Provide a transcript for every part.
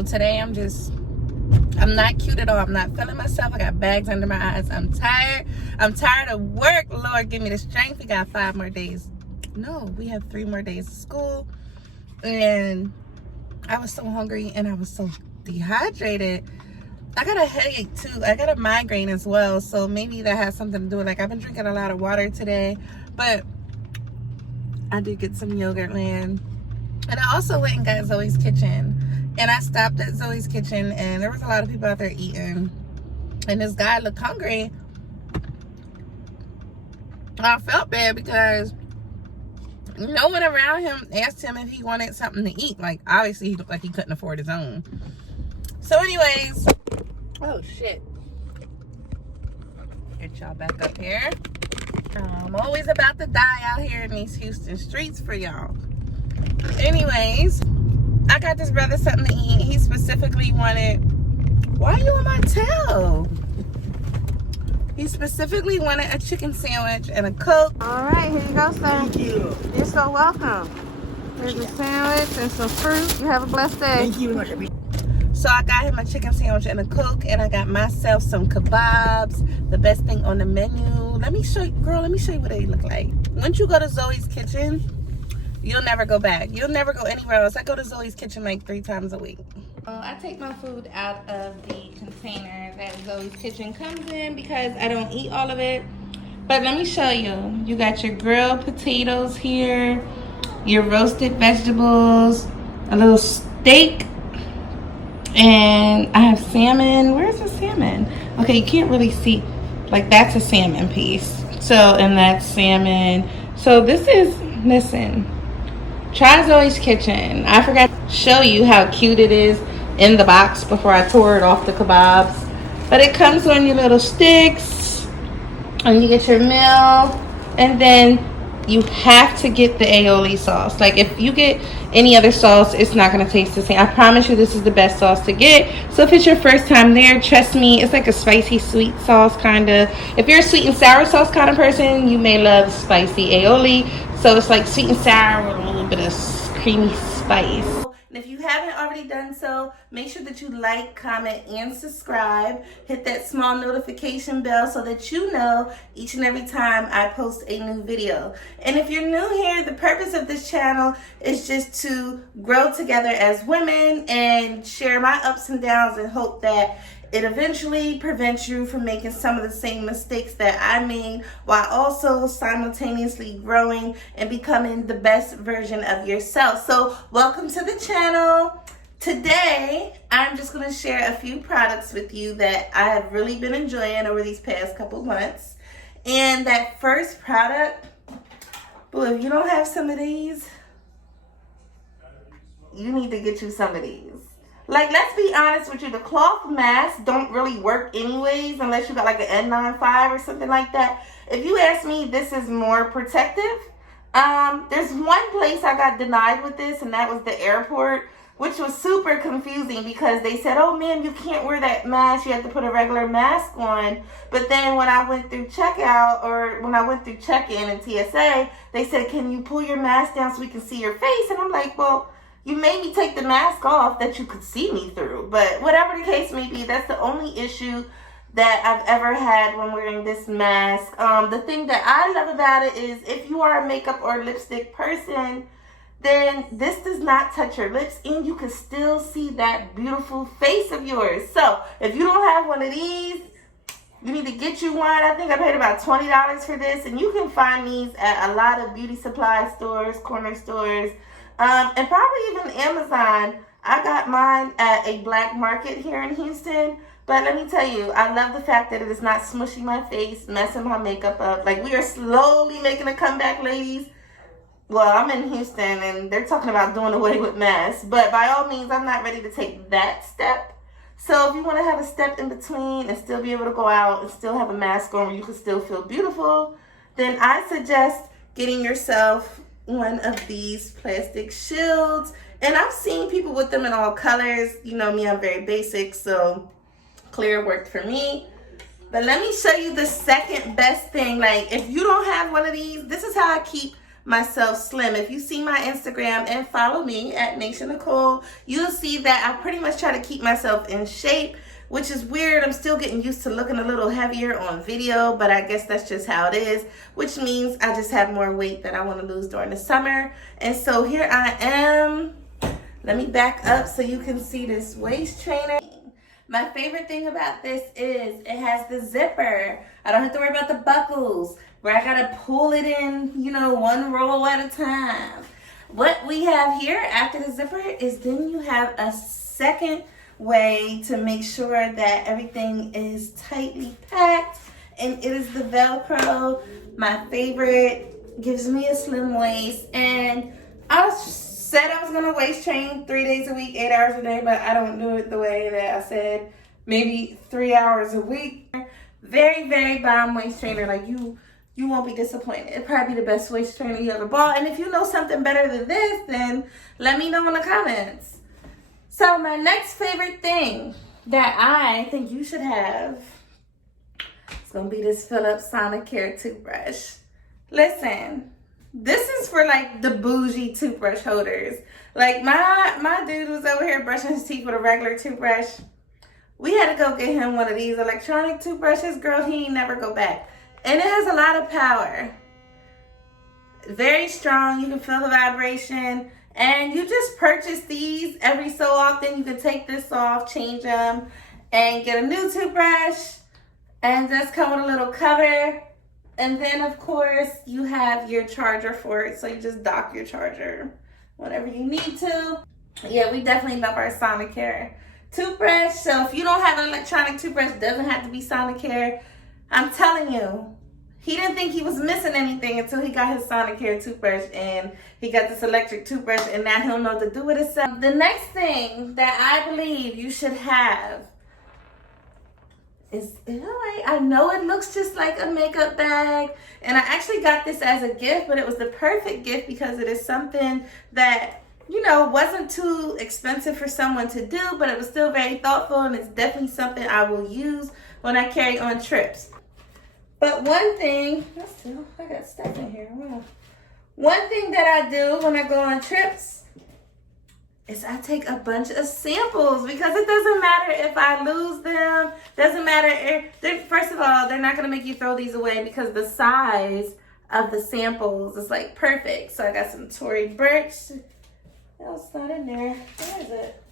So today I'm not cute at all. I'm not feeling myself. I got bags under my eyes. I'm tired. I'm tired of work. Lord, give me the strength. We got 5 more days. No, we have 3 more days of school. And I was so hungry and I was so dehydrated. I got a headache too. I got a migraine as well. So maybe that has something to do with, like, I've been drinking a lot of water today. But I did get some yogurt land. And I also went and got Zoe's Kitchen. And I stopped at Zoe's Kitchen and there was a lot of people out there eating. And this guy looked hungry. I felt bad because no one around him asked him if he wanted something to eat. Like, obviously he looked like he couldn't afford his own. So anyways, oh shit. Get y'all back up here. I'm always about to die out here in these Houston streets for y'all. Anyways, I got this brother something to eat. He specifically wanted, why are you on my tail? He specifically wanted a chicken sandwich and a Coke. All right, here you go, sir. Thank you. You're so welcome. Here's a sandwich and some fruit. You have a blessed day. Thank you very much. So I got him a chicken sandwich and a Coke, and I got myself some kebabs, the best thing on the menu. Let me show you, girl, let me show you what they look like. Once you go to Zoe's Kitchen, you'll never go back. You'll never go anywhere else. I go to Zoe's Kitchen like 3 times a week. I take my food out of the container that Zoe's Kitchen comes in because I don't eat all of it. But let me show you. You got your grilled potatoes here, your roasted vegetables, a little steak, and I have salmon. Where's the salmon? Okay, you can't really see. Like, that's a salmon piece. So, and that's salmon. So this is, listen, try Zoe's Kitchen. I forgot to show you how cute it is in the box before I tore it off the kebabs. But it comes on your little sticks, and you get your meal, and then you have to get the aioli sauce. Like, if you get any other sauce, it's not going to taste the same. I promise you this is the best sauce to get. So if it's your first time there, trust me, it's like a spicy sweet sauce kind of. If you're a sweet and sour sauce kind of person, you may love spicy aioli. So it's like sweet and sour with a little bit of creamy spice. And if you haven't already done so, make sure that you like, comment, and subscribe. Hit that small notification bell so that you know each and every time I post a new video. And if you're new here, the purpose of this channel is just to grow together as women and share my ups and downs and hope that it eventually prevents you from making some of the same mistakes that I made, while also simultaneously growing and becoming the best version of yourself. So welcome to the channel. Today, I'm just going to share a few products with you that I have really been enjoying over these past couple months. And that first product, boy, if you don't have some of these, you need to get you some of these. Like, let's be honest with you, the cloth masks don't really work anyways unless you got like an N95 or something like that. If you ask me, this is more protective. There's one place I got denied with this, and that was the airport, which was super confusing because they said, oh man, you can't wear that mask, you have to put a regular mask on. But then when I went through checkout, or when I went through check-in and TSA, they said, can you pull your mask down so we can see your face? And I'm like, well, you made me take the mask off that you could see me through. But whatever the case may be, that's the only issue that I've ever had when wearing this mask. The thing that I love about it is if you are a makeup or lipstick person, then this does not touch your lips and you can still see that beautiful face of yours. So if you don't have one of these, you need to get you one. I think I paid about $20 for this, and you can find these at a lot of beauty supply stores, corner stores, and probably even Amazon. I got mine at a black market here in Houston. But let me tell you, I love the fact that it is not smushing my face, messing my makeup up. Like, we are slowly making a comeback, ladies. Well, I'm in Houston, and they're talking about doing away with masks. But by all means, I'm not ready to take that step. So if you want to have a step in between and still be able to go out and still have a mask on where you can still feel beautiful, then I suggest getting yourself one of these plastic shields. And I've seen people with them in all colors. You know me, I'm very basic, so clear worked for me. But let me show you the second best thing. Like, if you don't have one of these, this is how I keep myself slim. If you see my Instagram and follow me at Nation Nicole, you'll see that I pretty much try to keep myself in shape, which is weird. I'm still getting used to looking a little heavier on video, but I guess that's just how it is, which means I just have more weight that I want to lose during the summer. And so here I am. Let me back up so you can see this waist trainer. My favorite thing about this is it has the zipper. I don't have to worry about the buckles where I gotta pull it in, you know, one roll at a time. What we have here after the zipper is then you have a second way to make sure that everything is tightly packed, and it is the Velcro. My favorite, gives me a slim waist, and I said I was gonna waist train 3 days a week, 8 hours a day, but I don't do it the way that I said, maybe 3 hours a week. Very, very bomb waist trainer. Like you won't be disappointed. It'll probably be the best waist trainer you ever bought. And if you know something better than this, then let me know in the comments. So my next favorite thing that I think you should have is gonna be this Phillips Sonicare toothbrush. Listen, this is for like the bougie toothbrush holders. Like my dude was over here brushing his teeth with a regular toothbrush. We had to go get him one of these electronic toothbrushes. Girl, he ain't never go back. And it has a lot of power. Very strong. You can feel the vibration. And you just purchase these every so often. You can take this off, change them, and get a new toothbrush. And just come with a little cover. And then, of course, you have your charger for it. So you just dock your charger whenever you need to. Yeah, we definitely love our Sonicare toothbrush. So if you don't have an electronic toothbrush, it doesn't have to be Sonicare. I'm telling you, he didn't think he was missing anything until he got his Sonicare toothbrush and he got this electric toothbrush, and now he'll know what to do with himself. The next thing that I believe you should have is, I know it looks just like a makeup bag, and I actually got this as a gift, but it was the perfect gift because it is something that, you know, wasn't too expensive for someone to do, but it was still very thoughtful, and it's definitely something I will use when I carry on trips. But one thing, I got stuff in here. Wow. One thing that I do when I go on trips is I take a bunch of samples, because it doesn't matter if I lose them. Doesn't matter if, first of all, they're not going to make you throw these away because the size of the samples is like perfect. So I got some Tory Burch. No, it's not in there. Where is it?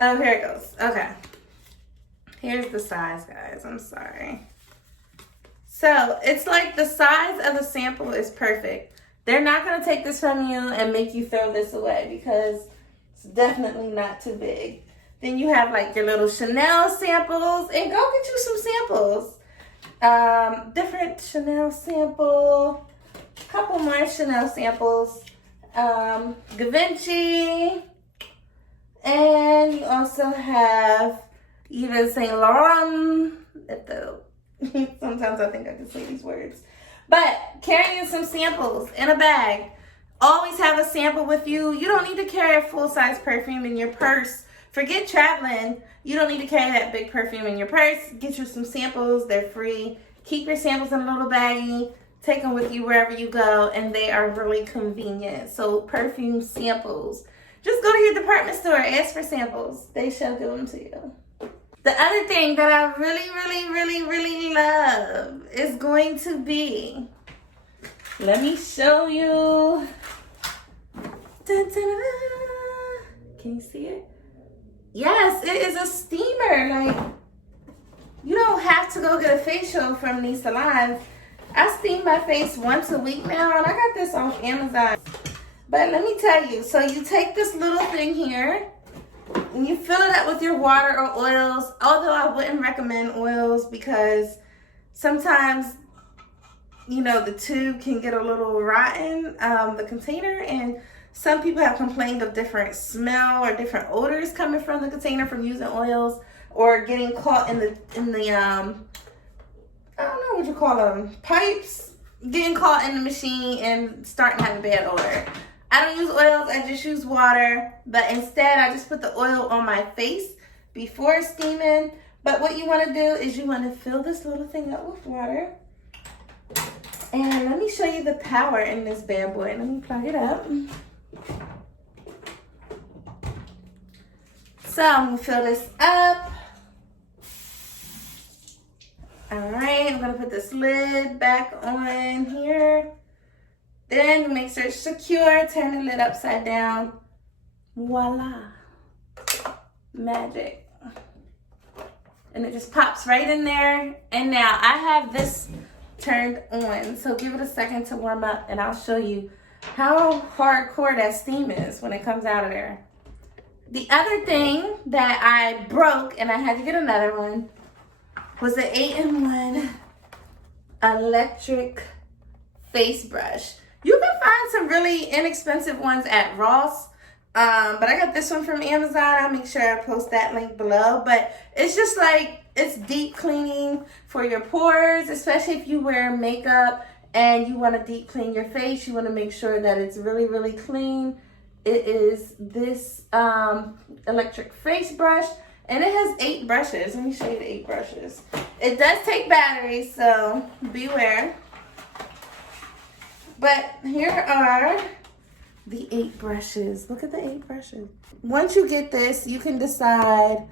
Oh, here it goes. Okay. Here's the size, guys. I'm sorry. So it's like the size of the sample is perfect. They're not going to take this from you and make you throw this away because it's definitely not too big. Then you have like your little Chanel samples, and go get you some samples. Different Chanel sample, couple more Chanel samples, Givenchy, and you also have even Saint Laurent. Sometimes I think I can say these words. But carrying some samples in a bag. Always have a sample with you. You don't need to carry a full-size perfume in your purse. Forget traveling. You don't need to carry that big perfume in your purse. Get you some samples. They're free. Keep your samples in a little baggie. Take them with you wherever you go, and they are really convenient. So perfume samples. Just go to your department store. Ask for samples. They shall give them to you. The other thing that I really love is going to be, let me show you. Dun, dun, dun, dun. Can you see it? Yes, it is a steamer. Like, you don't have to go get a facial from these salons. I steam my face once a week now, and I got this off Amazon. But let me tell you, so you take this little thing here, and you fill it up with your water or oils, although I wouldn't recommend oils because sometimes, you know, the tube can get a little rotten, the container, and some people have complained of different smell or different odors coming from the container from using oils, or getting caught in the I don't know what you call them, pipes, getting caught in the machine and starting to have a bad odor. I don't use oils, I just use water, but instead I just put the oil on my face before steaming. But what you want to do is you want to fill this little thing up with water, And let me show you the power in this bad boy. Let me plug it up. So I'm gonna fill this up. All right, I'm gonna put this lid back on here. Then make sure it's secure, turn the lid upside down. Voila, magic. And it just pops right in there. And now I have this turned on, so give it a second to warm up and I'll show you how hardcore that steam is when it comes out of there. The other thing that I broke, and I had to get another one, was the 8-in-1 electric face brush. You can find some really inexpensive ones at Ross, but I got this one from Amazon. I'll make sure I post that link below. But it's just like, it's deep cleaning for your pores, especially if you wear makeup and you want to deep clean your face. You want to make sure that it's really, really clean. It is this electric face brush, and it has 8 brushes. Let me show you the 8 brushes. It does take batteries, so beware. But here are the 8 brushes. Look at the 8 brushes. Once you get this, you can decide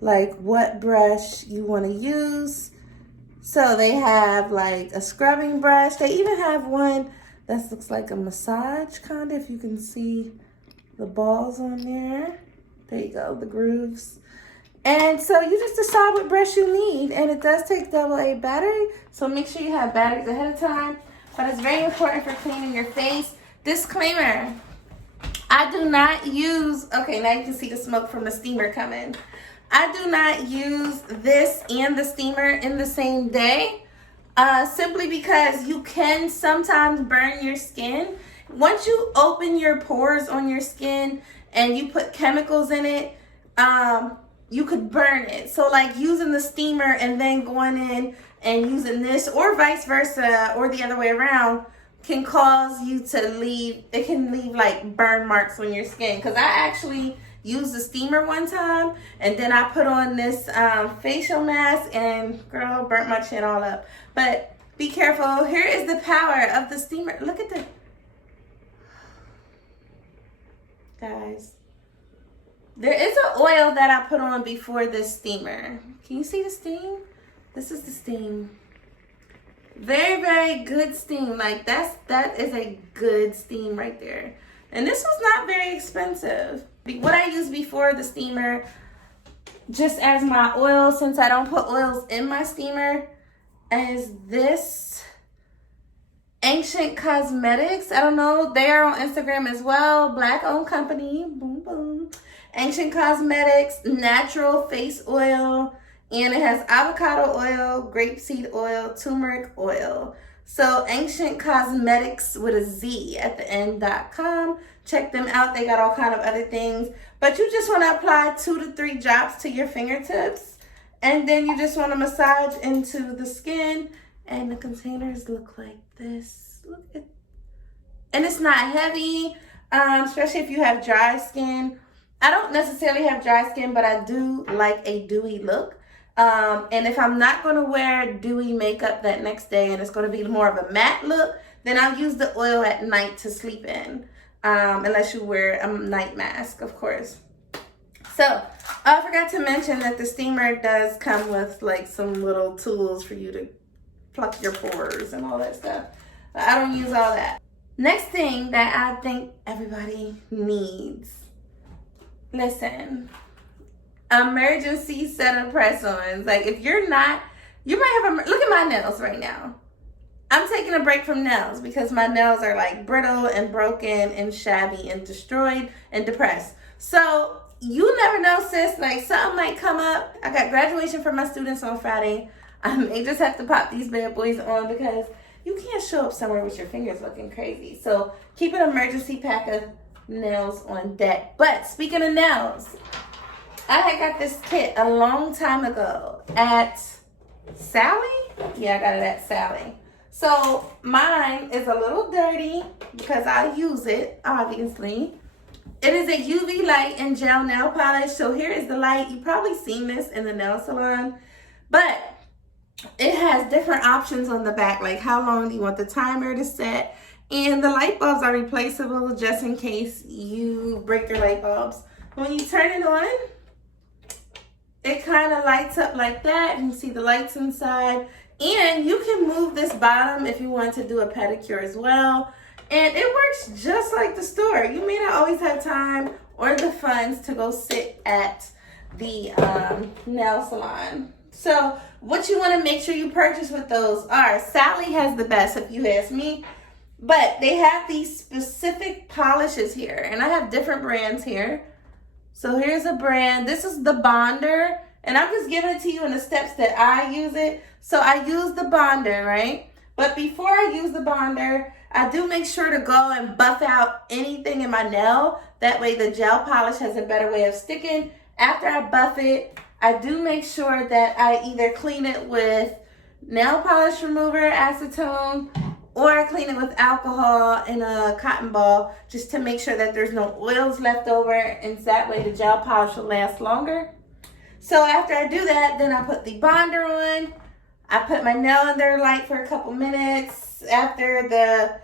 like what brush you want to use. So they have like a scrubbing brush. They even have one that looks like a massage kind of, if you can see the balls on there. There you go, the grooves. And so you just decide what brush you need, and it does take AA battery, so make sure you have batteries ahead of time. But it's very important for cleaning your face. Disclaimer, I do not use, okay, now you can see the smoke from the steamer coming. I do not use this and the steamer in the same day, simply because you can sometimes burn your skin. Once you open your pores on your skin and you put chemicals in it, you could burn it. So like using the steamer and then going in and using this, or vice versa, or the other way around, can cause you to leave, it can leave like burn marks on your skin. Because I actually used the steamer one time, and then I put on this facial mask, and girl, burnt my chin all up. But be careful. Here is the power of the steamer. Look at the, guys. There is an oil that I put on before this steamer. Can you see the steam? This is the steam. Very, very good steam. Like that is a good steam right there. And this was not very expensive. What I used before the steamer, just as my oil, since I don't put oils in my steamer, is this Ancient Cosmetics. I don't know. They are on Instagram as well. Black-owned company. Boom, boom. Ancient Cosmetics natural face oil. And it has avocado oil, grapeseed oil, turmeric oil. So Ancient Cosmetics with a Z at the end.com. Check them out. They got all kind of other things. But you just want to apply 2 to 3 drops to your fingertips. And then you just want to massage into the skin. And the containers look like this. Look at, and it's not heavy, especially if you have dry skin. I don't necessarily have dry skin, but I do like a dewy look. And if I'm not going to wear dewy makeup that next day and it's going to be more of a matte look, then I'll use the oil at night to sleep in. Unless you wear a night mask, of course. So, I forgot to mention that the steamer does come with like some little tools for you to pluck your pores and all that stuff. But I don't use all that. Next thing that I think everybody needs. Listen. Emergency set of press-ons. Like if you're not, you might have a, look at my nails right now. I'm taking a break from nails because my nails are like brittle and broken and shabby and destroyed and depressed. So you never know, sis, like something might come up. I got graduation for my students on Friday. I may just have to pop these bad boys on because you can't show up somewhere with your fingers looking crazy. So keep an emergency pack of nails on deck. But speaking of nails, I had got this kit a long time ago at Sally. Yeah, I got it at Sally. So mine is a little dirty because I use it, obviously. It is a UV light and gel nail polish. So here is the light. You've probably seen this in the nail salon. But it has different options on the back, like how long do you want the timer to set. And the light bulbs are replaceable just in case you break your light bulbs. When you turn it on, it kind of lights up like that. You can see the lights inside. And you can move this bottom if you want to do a pedicure as well. And it works just like the store. You may not always have time or the funds to go sit at the nail salon. So what you want to make sure you purchase with those are, Sally has the best if you ask me. But they have these specific polishes here. And I have different brands here. So here's a brand. This is the Bonder. And I'm just giving it to you in the steps that I use it. So I use the Bonder, right? But before I use the Bonder, I do make sure to go and buff out anything in my nail. That way the gel polish has a better way of sticking. After I buff it, I do make sure that I either clean it with nail polish remover, acetone, or I clean it with alcohol in a cotton ball just to make sure that there's no oils left over, and that way the gel polish will last longer. So after I do that, then I put the Bonder on. I put my nail under light for a couple minutes. After the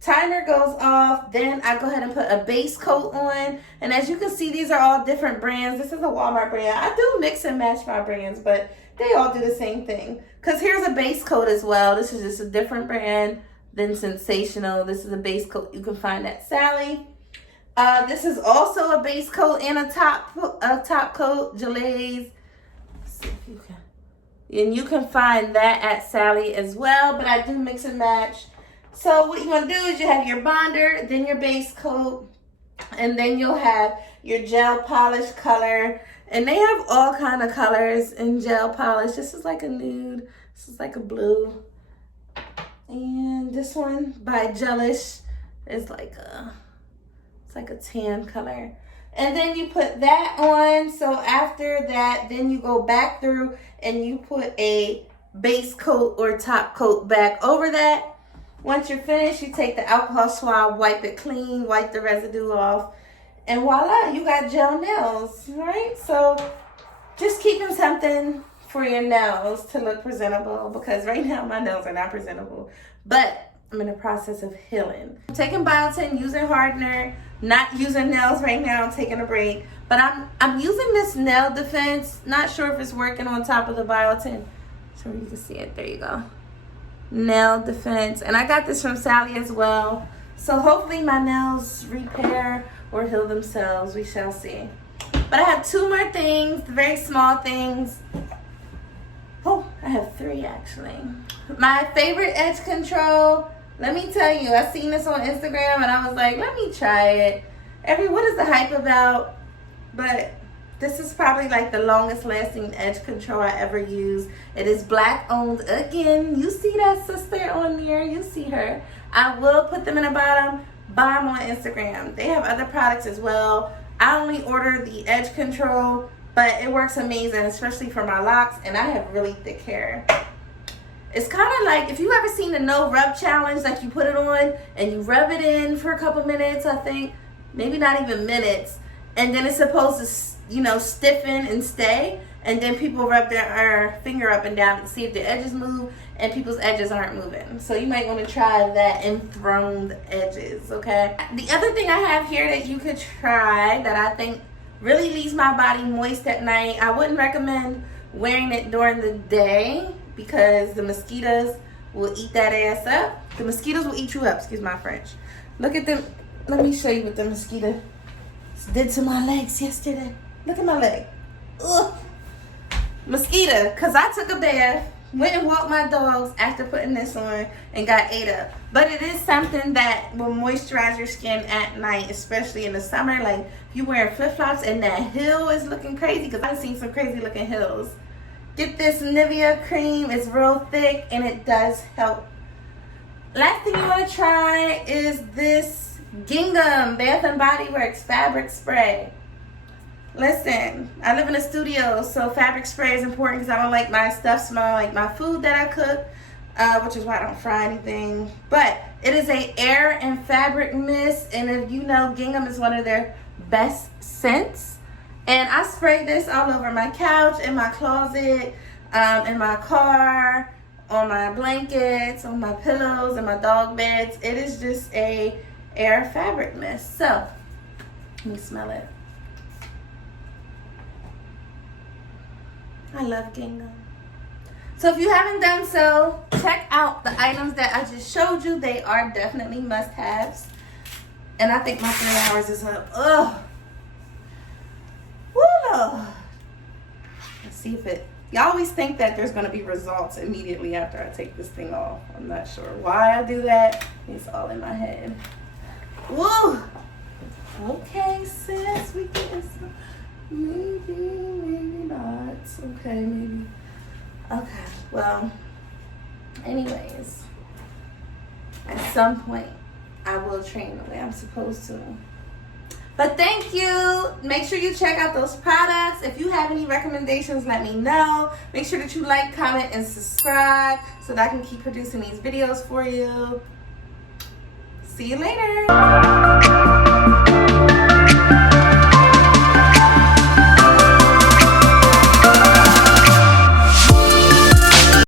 timer goes off, then I go ahead and put a base coat on. And as you can see, these are all different brands. This is a Walmart brand. I do mix and match my brands, but they all do the same thing. Because here's a base coat as well. This is just a different brand than Sensational. This is a base coat you can find at Sally. This is also a base coat and a top coat, Gillette's. Let's see if you can. And you can find that at Sally as well, but I do mix and match. So what you want to do is you have your Bonder, then your base coat, and then you'll have your gel polish color. And they have all kind of colors in gel polish. This is like a nude. This is like a blue. And this one by Gelish is like it's like a tan color. And then you put that on. So after that, then you go back through and you put a base coat or top coat back over that. Once you're finished, you take the alcohol swab, wipe it clean, wipe the residue off, and voila, you got gel nails, right? So just keeping something for your nails to look presentable, because right now my nails are not presentable, but I'm in the process of healing. I'm taking biotin, using hardener, not using nails right now, I'm taking a break, but I'm using this nail defense. Not sure if it's working on top of the biotin, so you can see it. There you go. Nail defense, and I got this from Sally as well, so hopefully my nails repair or heal themselves. We shall see. But I have two more things, very small things. Oh, I have three actually. My favorite edge control, let me tell you, I seen this on Instagram and I was like, let me try it. What is the hype about? But this is probably like the longest lasting edge control I ever used. It is Black owned again. You see that sister on there? You see her. I will put them in the bottom. Buy them on Instagram. They have other products as well. I only order the edge control, but it works amazing, especially for my locks, and I have really thick hair. It's kind of like, if you ever seen the no rub challenge, like you put it on and you rub it in for a couple minutes, I think, maybe not even minutes, and then it's supposed to, you know, stiffen and stay, and then people rub their finger up and down to see if the edges move, and people's edges aren't moving. So you might want to try that enthroned edges, okay? The other thing I have here that you could try that I think really leaves my body moist at night, I wouldn't recommend wearing it during the day because the mosquitoes will eat that ass up. The mosquitoes will eat you up, excuse my French. Look at them. Let me show you what the mosquito did to my legs yesterday. Look at my leg. Ugh. Mosquito, because I took a bath, went and walked my dogs after putting this on and got ate up. But it is something that will moisturize your skin at night, especially in the summer. Like if you wearing flip-flops and that heel is looking crazy, because I've seen some crazy looking heels. Get this Nivea Cream. It's real thick and it does help. Last thing you want to try is this Gingham Bath and Body Works fabric spray. Listen, I live in a studio, so fabric spray is important because I don't like my stuff smell like my food that I cook, which is why I don't fry anything. But it is a air and fabric mist, and if you know, Gingham is one of their best scents. And I spray this all over my couch, in my closet, in my car, on my blankets, on my pillows, and my dog beds. It is just a air fabric mist. So, let me smell it. I love Gingham. So if you haven't done so, check out the items that I just showed you. They are definitely must-haves. And I think my 3 hours is up. Ugh. Woo, Lord. Let's see if it... Y'all always think that there's going to be results immediately after I take this thing off. I'm not sure why I do that. It's all in my head. Woo! Okay, sis. We get some... Maybe, maybe not. Okay, maybe. Okay, well, anyways, at some point, I will train the way I'm supposed to. But thank you. Make sure you check out those products. If you have any recommendations, let me know. Make sure that you like, comment, and subscribe so that I can keep producing these videos for you. See you later.